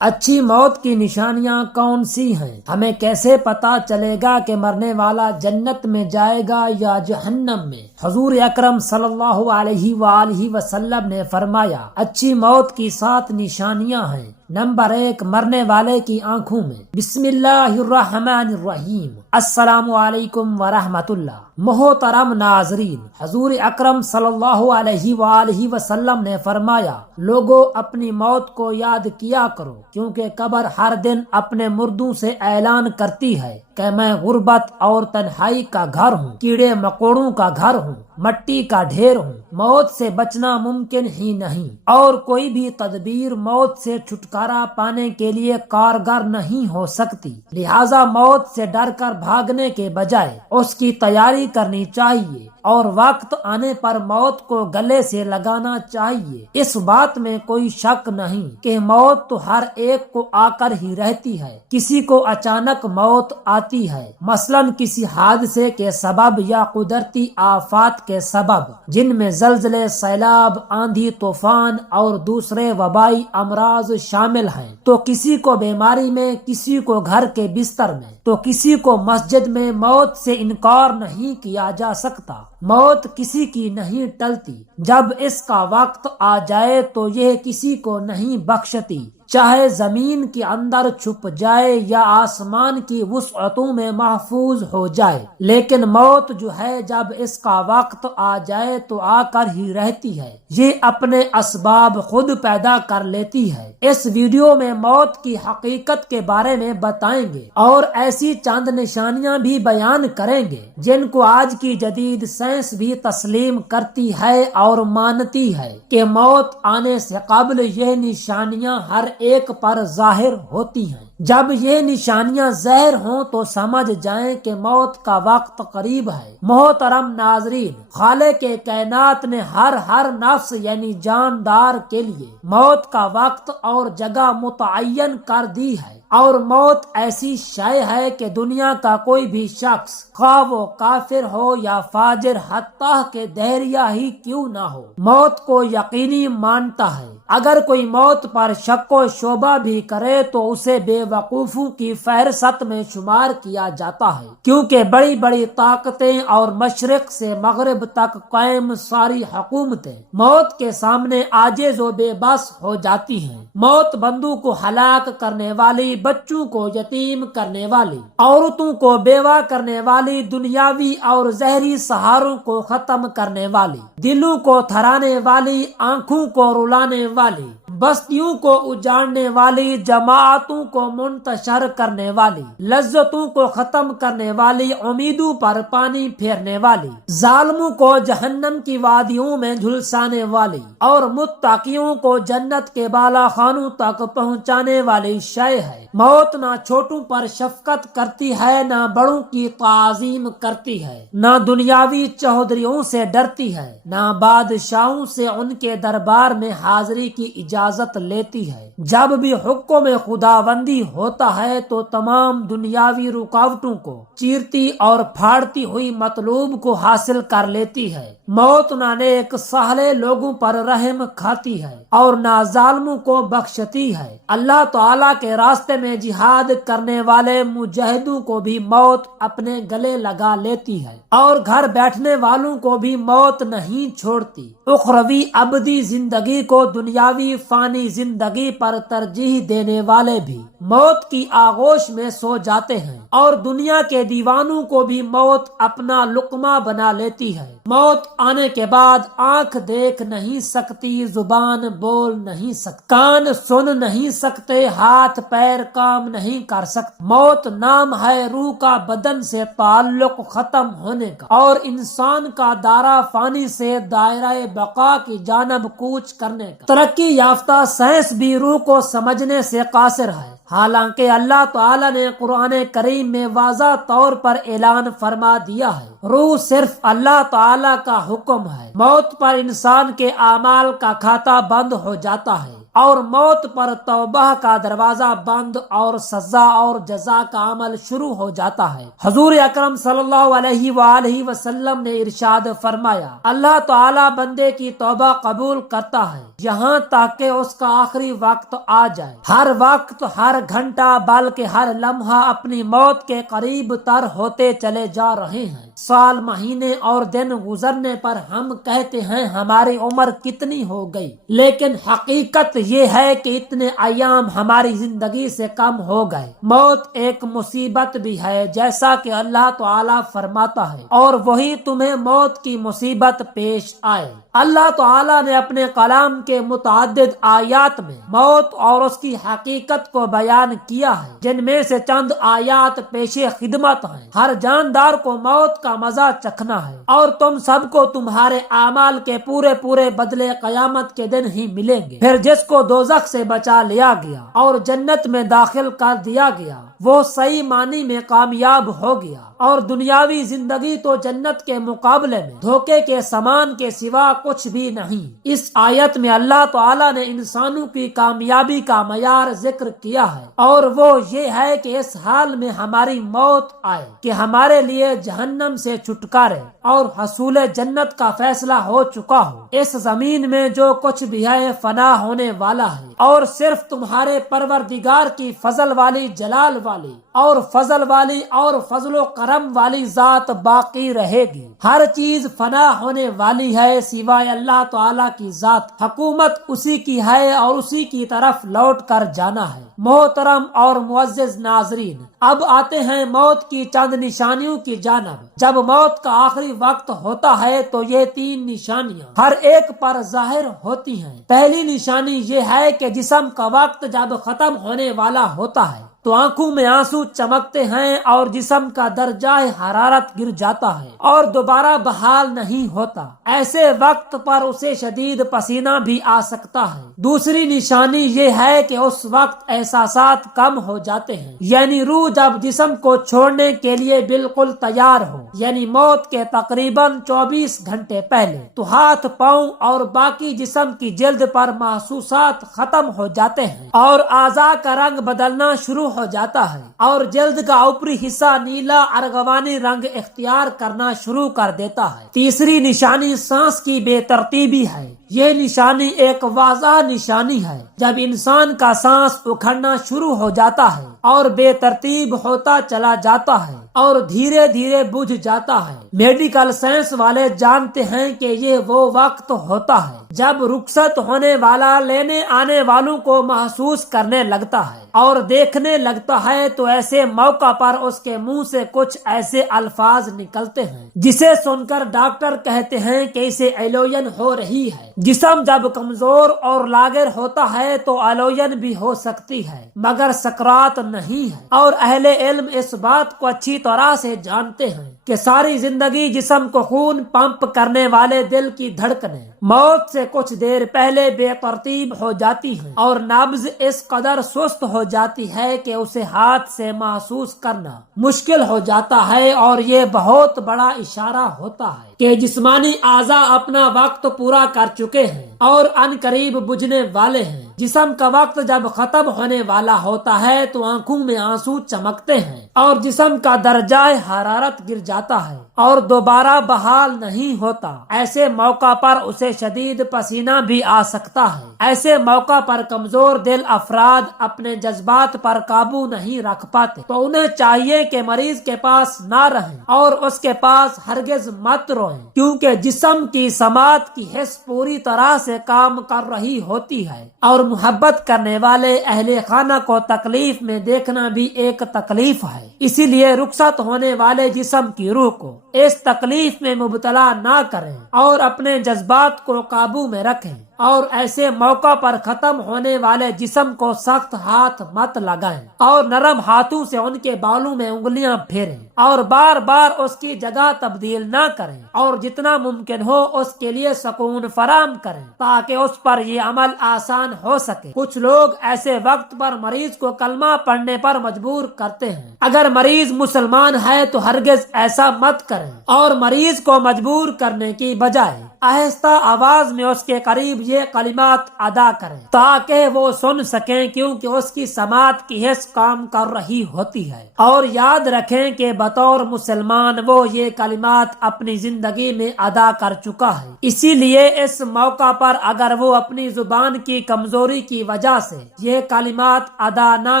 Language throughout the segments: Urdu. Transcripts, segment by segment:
اچھی موت کی نشانیاں کون سی ہیں؟ ہمیں کیسے پتا چلے گا کہ مرنے والا جنت میں جائے گا یا جہنم میں؟ حضور اکرم صلی اللہ علیہ وآلہ وسلم نے فرمایا، اچھی موت کی 7 نشانیاں ہیں۔ نمبر 1، مرنے والے کی آنکھوں میں بسم اللہ الرحمن الرحیم، السلام علیکم ورحمۃ اللہ۔ محترم ناظرین، حضور اکرم صلی اللہ علیہ وآلہ وسلم نے فرمایا، لوگوں اپنی موت کو یاد کیا کرو، کیونکہ قبر ہر دن اپنے مردوں سے اعلان کرتی ہے کہ میں غربت اور تنہائی کا گھر ہوں، کیڑے مکوڑوں کا گھر ہوں، مٹی کا ڈھیر ہوں۔ موت سے بچنا ممکن ہی نہیں، اور کوئی بھی تدبیر موت سے چھٹکارا پانے کے لیے کارگر نہیں ہو سکتی۔ لہذا موت سے ڈر کر بھاگنے کے بجائے اس کی تیاری کرنی چاہیے، اور وقت آنے پر موت کو گلے سے لگانا چاہیے۔ اس بات میں کوئی شک نہیں کہ موت تو ہر ایک کو آ کر ہی رہتی ہے۔ کسی کو اچانک موت آتی ہے، مثلاً کسی حادثے کے سبب یا قدرتی آفات کے سبب، جن میں زلزلے، سیلاب، آندھی طوفان اور دوسرے وبائی امراض شامل ہیں۔ تو کسی کو بیماری میں، کسی کو گھر کے بستر میں، تو کسی کو مسجد میں۔ موت سے انکار نہیں کیا جا سکتا۔ موت کسی کی نہیں ٹلتی۔ جب اس کا وقت آ جائے تو یہ کسی کو نہیں بخشتی، چاہے زمین کے اندر چھپ جائے یا آسمان کی وسعتوں میں محفوظ ہو جائے۔ لیکن موت جو ہے، جب اس کا وقت آ جائے تو آ کر ہی رہتی ہے۔ یہ اپنے اسباب خود پیدا کر لیتی ہے۔ اس ویڈیو میں موت کی حقیقت کے بارے میں بتائیں گے، اور ایسی چند نشانیاں بھی بیان کریں گے جن کو آج کی جدید سائنس بھی تسلیم کرتی ہے اور مانتی ہے کہ موت آنے سے قبل یہ نشانیاں ہر ایک پر ظاہر ہوتی ہیں۔ جب یہ نشانیاں ظاہر ہوں تو سمجھ جائیں کہ موت کا وقت قریب ہے۔ محترم ناظرین، خالق کائنات نے ہر نفس یعنی جاندار کے لیے موت کا وقت اور جگہ متعین کر دی ہے، اور موت ایسی شے ہے کہ دنیا کا کوئی بھی شخص، خواہ وہ کافر ہو یا فاجر، حتیٰ کہ دہریہ ہی کیوں نہ ہو، موت کو یقینی مانتا ہے۔ اگر کوئی موت پر شک و شبہ بھی کرے تو اسے بے وقوفوں کی فہرست میں شمار کیا جاتا ہے، کیونکہ بڑی بڑی طاقتیں اور مشرق سے مغرب تک قائم ساری حکومتیں موت کے سامنے عاجز و بے بس ہو جاتی ہیں۔ موت بندوں کو ہلاک کرنے والی، بچوں کو یتیم کرنے والی، عورتوں کو بیوہ کرنے والی، دنیاوی اور ظاہری سہاروں کو ختم کرنے والی، دلوں کو تھرانے والی، آنکھوں کو رلانے والی، بستیوں کو اجاڑنے والی، جماعتوں کو منتشر کرنے والی، لذتوں کو ختم کرنے والی، امیدوں پر پانی پھیرنے والی، ظالموں کو جہنم کی وادیوں میں جھلسانے والی، اور متقیوں کو جنت کے بالا خانوں تک پہنچانے والی شے ہے۔ موت نہ چھوٹوں پر شفقت کرتی ہے، نہ بڑوں کی تعظیم کرتی ہے، نہ دنیاوی چودھریوں سے ڈرتی ہے، نہ بادشاہوں سے ان کے دربار میں حاضری کی اجازت لیتی ہے۔ جب بھی حکم خداوندی ہوتا ہے تو تمام دنیاوی رکاوٹوں کو چیرتی اور پھاڑتی ہوئی مطلوب کو حاصل کر لیتی ہے۔ موت نہ نیک سالے لوگوں پر رحم کھاتی ہے اور نہ ظالموں کو بخشتی ہے۔ اللہ تعالیٰ کے راستے میں جہاد کرنے والے مجاہدوں کو بھی موت اپنے گلے لگا لیتی ہے، اور گھر بیٹھنے والوں کو بھی موت نہیں چھوڑتی۔ اخروی ابدی زندگی کو دنیاوی فانی زندگی پر ترجیح دینے والے بھی موت کی آغوش میں سو جاتے ہیں، اور دنیا کے دیوانوں کو بھی موت اپنا لقمہ بنا لیتی ہے۔ موت آنے کے بعد آنکھ دیکھ نہیں سکتی، زبان بول نہیں سکتی، کان سن نہیں سکتے، ہاتھ پیر کام نہیں کر سکتے۔ موت نام ہے روح کا بدن سے تعلق ختم ہونے کا، اور انسان کا دائرہ فانی سے دائرہ بقا کی جانب کوچ کرنے کا۔ ترقی یافتہ سائنس بھی روح کو سمجھنے سے قاصر ہے، حالانکہ اللہ تعالی نے قرآن کریم میں واضح طور پر اعلان فرما دیا ہے، روح صرف اللہ تعالی کا حکم ہے۔ موت پر انسان کے اعمال کا کھاتا بند ہو جاتا ہے، اور موت پر توبہ کا دروازہ بند اور سزا اور جزا کا عمل شروع ہو جاتا ہے۔ حضور اکرم صلی اللہ علیہ وآلہ وسلم نے ارشاد فرمایا، اللہ تعالی بندے کی توبہ قبول کرتا ہے یہاں تک کہ اس کا آخری وقت آ جائے۔ ہر وقت، ہر گھنٹہ، بلکہ ہر لمحہ اپنی موت کے قریب تر ہوتے چلے جا رہے ہیں۔ سال، مہینے اور دن گزرنے پر ہم کہتے ہیں ہماری عمر کتنی ہو گئی، لیکن حقیقت یہ ہے کہ اتنے ایام ہماری زندگی سے کم ہو گئے۔ موت ایک مصیبت بھی ہے، جیسا کہ اللہ تعالی فرماتا ہے، اور وہی تمہیں موت کی مصیبت پیش آئے۔ اللہ تعالی نے اپنے کلام کے متعدد آیات میں موت اور اس کی حقیقت کو بیان کیا ہے، جن میں سے چند آیات پیش خدمت ہیں۔ ہر جاندار کو موت کا مزہ چکھنا ہے، اور تم سب کو تمہارے اعمال کے پورے بدلے قیامت کے دن ہی ملیں گے۔ پھر جس کو دوزخ سے بچا لیا گیا اور جنت میں داخل کر دیا گیا، وہ صحیح معنی میں کامیاب ہو گیا، اور دنیاوی زندگی تو جنت کے مقابلے میں دھوکے کے سامان کے سوا کچھ بھی نہیں۔ اس آیت میں اللہ تعالی نے انسانوں کی کامیابی کا معیار ذکر کیا ہے، اور وہ یہ ہے کہ اس حال میں ہماری موت آئے کہ ہمارے لیے جہنم سے چھٹکارے اور حصول جنت کا فیصلہ ہو چکا ہو۔ اس زمین میں جو کچھ بھی ہے فنا ہونے والا ہے، اور صرف تمہارے پروردگار کی فضل والی، جلال والی اور فضل والی اور فضل و کرم والی ذات باقی رہے گی۔ ہر چیز فنا ہونے والی ہے سوائے اللہ تعالی کی ذات۔ حکومت اسی کی ہے اور اسی کی طرف لوٹ کر جانا ہے۔ محترم اور معزز ناظرین، اب آتے ہیں موت کی چند نشانیوں کی جانب۔ جب موت کا آخری وقت ہوتا ہے تو یہ 3 نشانیاں ہر ایک پر ظاہر ہوتی ہیں۔ پہلی نشانی یہ ہے کہ جسم کا وقت جب ختم ہونے والا ہوتا ہے تو آنکھوں میں آنسو چمکتے ہیں اور جسم کا درجہ حرارت گر جاتا ہے اور دوبارہ بحال نہیں ہوتا۔ ایسے وقت پر اسے شدید پسینہ بھی آ سکتا ہے۔ دوسری نشانی یہ ہے کہ اس وقت احساسات کم ہو جاتے ہیں، یعنی روح جب جسم کو چھوڑنے کے لیے بالکل تیار ہو، یعنی موت کے تقریباً 24 گھنٹے پہلے، تو ہاتھ، پاؤں اور باقی جسم کی جلد پر محسوسات ختم ہو جاتے ہیں اور اعضاء کا رنگ بدلنا شروع ہو جاتا ہے، اور جلد کا اوپری حصہ نیلا ارغوانی رنگ اختیار کرنا شروع کر دیتا ہے۔ تیسری نشانی سانس کی بے ترتیبی ہے۔ یہ نشانی ایک واضح نشانی ہے جب انسان کا سانس اکھڑنا شروع ہو جاتا ہے اور بے ترتیب ہوتا چلا جاتا ہے اور دھیرے دھیرے بجھ جاتا ہے۔ میڈیکل سائنس والے جانتے ہیں کہ یہ وہ وقت ہوتا ہے جب رخصت ہونے والا لینے آنے والوں کو محسوس کرنے لگتا ہے اور دیکھنے لگتا ہے، تو ایسے موقع پر اس کے منہ سے کچھ ایسے الفاظ نکلتے ہیں جسے سن کر ڈاکٹر کہتے ہیں کہ اسے ایلوین ہو رہی ہے۔ جسم جب کمزور اور لاغر ہوتا ہے تو ایلوین بھی ہو سکتی ہے، مگر سکرات نہیں ہے، اور اہل علم اس بات کو اچھی طرح سے جانتے ہیں کہ ساری زندگی جسم کو خون پمپ کرنے والے دل کی دھڑکنیں موت سے کچھ دیر پہلے بے ترتیب ہو جاتی ہیں اور نبض اس قدر سست ہو جاتی ہے کہ اسے ہاتھ سے محسوس کرنا مشکل ہو جاتا ہے، اور یہ بہت بڑا اشارہ ہوتا ہے کہ جسمانی اعضاء اپنا وقت پورا کر چکے ہیں اور ان قریب بجھنے والے ہیں۔ جسم کا وقت جب ختم ہونے والا ہوتا ہے تو آنکھوں میں آنسو چمکتے ہیں اور جسم کا درجہ حرارت گر جاتا ہے اور دوبارہ بحال نہیں ہوتا۔ ایسے موقع پر اسے شدید پسینہ بھی آ سکتا ہے۔ ایسے موقع پر کمزور دل افراد اپنے جذبات پر قابو نہیں رکھ پاتے، تو انہیں چاہیے کہ مریض کے پاس نہ رہیں اور اس کے پاس ہرگز مت روئیں، کیونکہ جسم کی سماعت کی حس پوری طرح سے کام کر رہی ہوتی ہے، اور محبت کرنے والے اہل خانہ کو تکلیف میں دیکھنا بھی ایک تکلیف ہے۔ اسی لیے رخصت ہونے والے جسم کی روح کو اس تکلیف میں مبتلا نہ کریں اور اپنے جذبات کو قابو میں رکھیں، اور ایسے موقع پر ختم ہونے والے جسم کو سخت ہاتھ مت لگائیں اور نرم ہاتھوں سے ان کے بالوں میں انگلیاں پھیریں اور بار بار اس کی جگہ تبدیل نہ کریں، اور جتنا ممکن ہو اس کے لیے سکون فراہم کریں تاکہ اس پر یہ عمل آسان ہو سکے۔ کچھ لوگ ایسے وقت پر مریض کو کلمہ پڑھنے پر مجبور کرتے ہیں۔ اگر مریض مسلمان ہے تو ہرگز ایسا مت کریں، اور مریض کو مجبور کرنے کی بجائے آہستہ آواز میں اس کے قریب یہ کلمات ادا کریں تاکہ وہ سن سکیں، کیونکہ اس کی سماعت کی حس کام کر رہی ہوتی ہے، اور یاد رکھیں کہ بطور مسلمان وہ یہ کلمات اپنی زندگی میں ادا کر چکا ہے۔ اسی لیے اس موقع پر اگر وہ اپنی زبان کی کمزوری کی وجہ سے یہ کلمات ادا نہ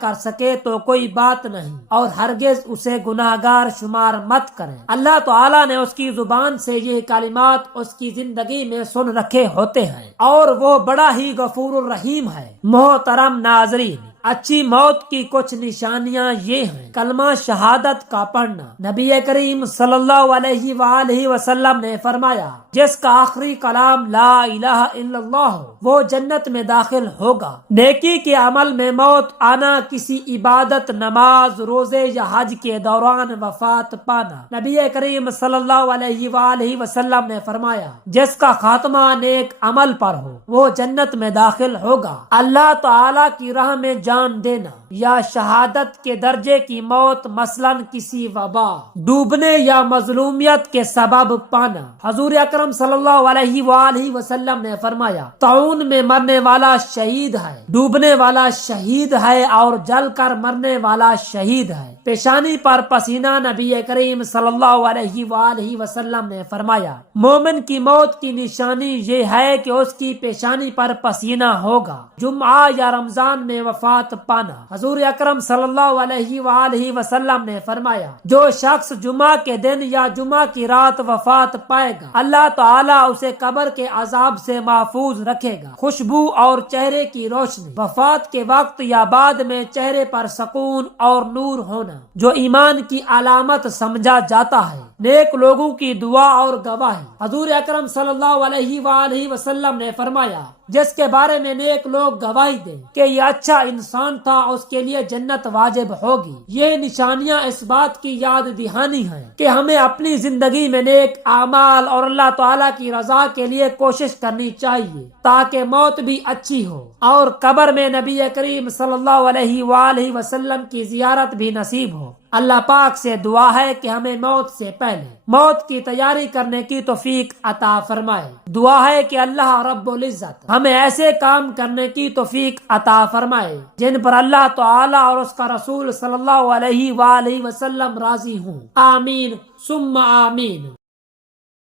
کر سکے تو کوئی بات نہیں، اور ہرگز اسے گناہگار شمار مت کریں۔ اللہ تعالیٰ نے اس کی زبان سے یہ کلمات اس کی زندگی میں سن رکھے ہوتے ہیں، اور وہ بڑا ہی غفور الرحیم ہے۔ محترم ناظرین، اچھی موت کی کچھ نشانیاں یہ ہیں۔ کلمہ شہادت کا پڑھنا۔ نبی کریم صلی اللہ علیہ وآلہ وسلم نے فرمایا، جس کا آخری کلام لا الہ الا اللہ ہو وہ جنت میں داخل ہوگا۔ نیکی کے عمل میں موت آنا، کسی عبادت، نماز، روزے یا حج کے دوران وفات پانا۔ نبی کریم صلی اللہ علیہ وآلہ وسلم نے فرمایا، جس کا خاتمہ نیک عمل پر ہو وہ جنت میں داخل ہوگا۔ اللہ تعالیٰ کی راہ میں جان دینا یا شہادت کے درجے کی موت، مثلاً کسی وبا، ڈوبنے یا مظلومیت کے سبب پانا۔ حضور اکرم صلی اللہ علیہ وآلہ وسلم نے فرمایا، طاعون میں مرنے والا شہید ہے، ڈوبنے والا شہید ہے، اور جل کر مرنے والا شہید ہے۔ پیشانی پر پسینہ۔ نبی کریم صلی اللہ علیہ وآلہ وسلم نے فرمایا، مومن کی موت کی نشانی یہ ہے کہ اس کی پیشانی پر پسینہ ہوگا۔ جمعہ یا رمضان میں وفات پانا۔ حضور اکرم صلی اللہ علیہ وآلہ وسلم نے فرمایا، جو شخص جمعہ کے دن یا جمعہ کی رات وفات پائے گا، اللہ تعالیٰ اسے قبر کے عذاب سے محفوظ رکھے گا۔ خوشبو اور چہرے کی روشنی۔ وفات کے وقت یا بعد میں چہرے پر سکون اور نور ہونا، جو ایمان کی علامت سمجھا جاتا ہے۔ نیک لوگوں کی دعا اور گواہی۔ حضور اکرم صلی اللہ علیہ وآلہ وسلم نے فرمایا، جس کے بارے میں نیک لوگ گواہی دیں کہ یہ اچھا انسان تھا، اس کے لیے جنت واجب ہوگی۔ یہ نشانیاں اس بات کی یاد دہانی ہیں کہ ہمیں اپنی زندگی میں نیک اعمال اور اللہ تعالیٰ کی رضا کے لیے کوشش کرنی چاہیے تاکہ موت بھی اچھی ہو، اور قبر میں نبی کریم صلی اللہ علیہ وآلہ وسلم کی زیارت بھی نصیب ہو۔ اللہ پاک سے دعا ہے کہ ہمیں موت سے پہلے موت کی تیاری کرنے کی توفیق عطا فرمائے۔ دعا ہے کہ اللہ رب العزت ہمیں ایسے کام کرنے کی توفیق عطا فرمائے جن پر اللہ تعالیٰ اور اس کا رسول صلی اللہ علیہ وآلہ وسلم راضی ہوں۔ آمین ثم آمین۔